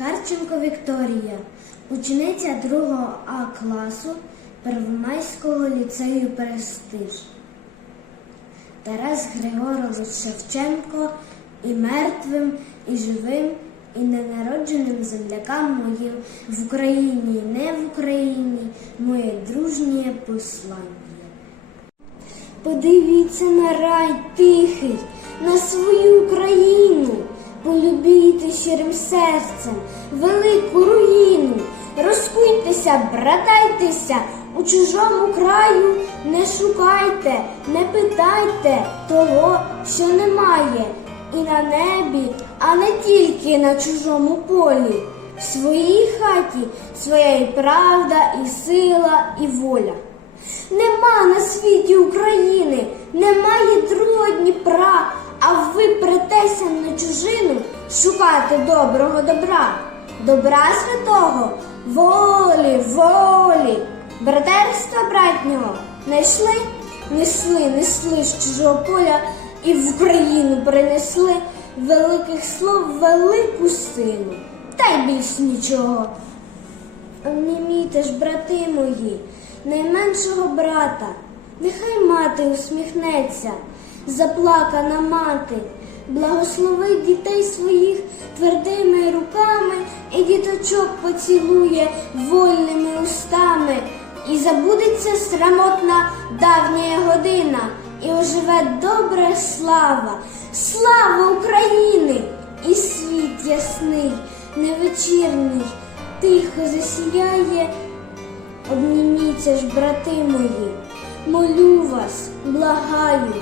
Харченко Вікторія, учениця 2 А класу Первомайського ліцею Престиж. Тарас Григорович Шевченко і мертвим, і живим, і ненародженим землякам моїм в Україні і не в Україні моє дружнє послання. Подивіться на рай тихий, щирим серцем велику руїну, розкуйтеся, братайтеся у чужому краю, не шукайте, не питайте того, що немає, і на небі, а не тільки на чужому полі. В своїй хаті своя і правда, і сила, і воля. Нема на світі України, немає другого Дніпра, а ви претеся на чужину шукати доброго добра, добра святого, волі, волі, братерства братнього. Знайшли, несли, несли з чужого поля і в Україну принесли великих слов велику силу, та й більш нічого. Обнімійте ж, брати мої, найменшого брата, нехай мати усміхнеться, заплакана мати, благословить дітей своїх твердими руками і діточок поцілує вольними устами, і забудеться срамотна давня година, і оживе добра слава, слава України! І світ ясний, невечірний, тихо засіяє. Обніміться ж, брати мої, молю вас, благаю,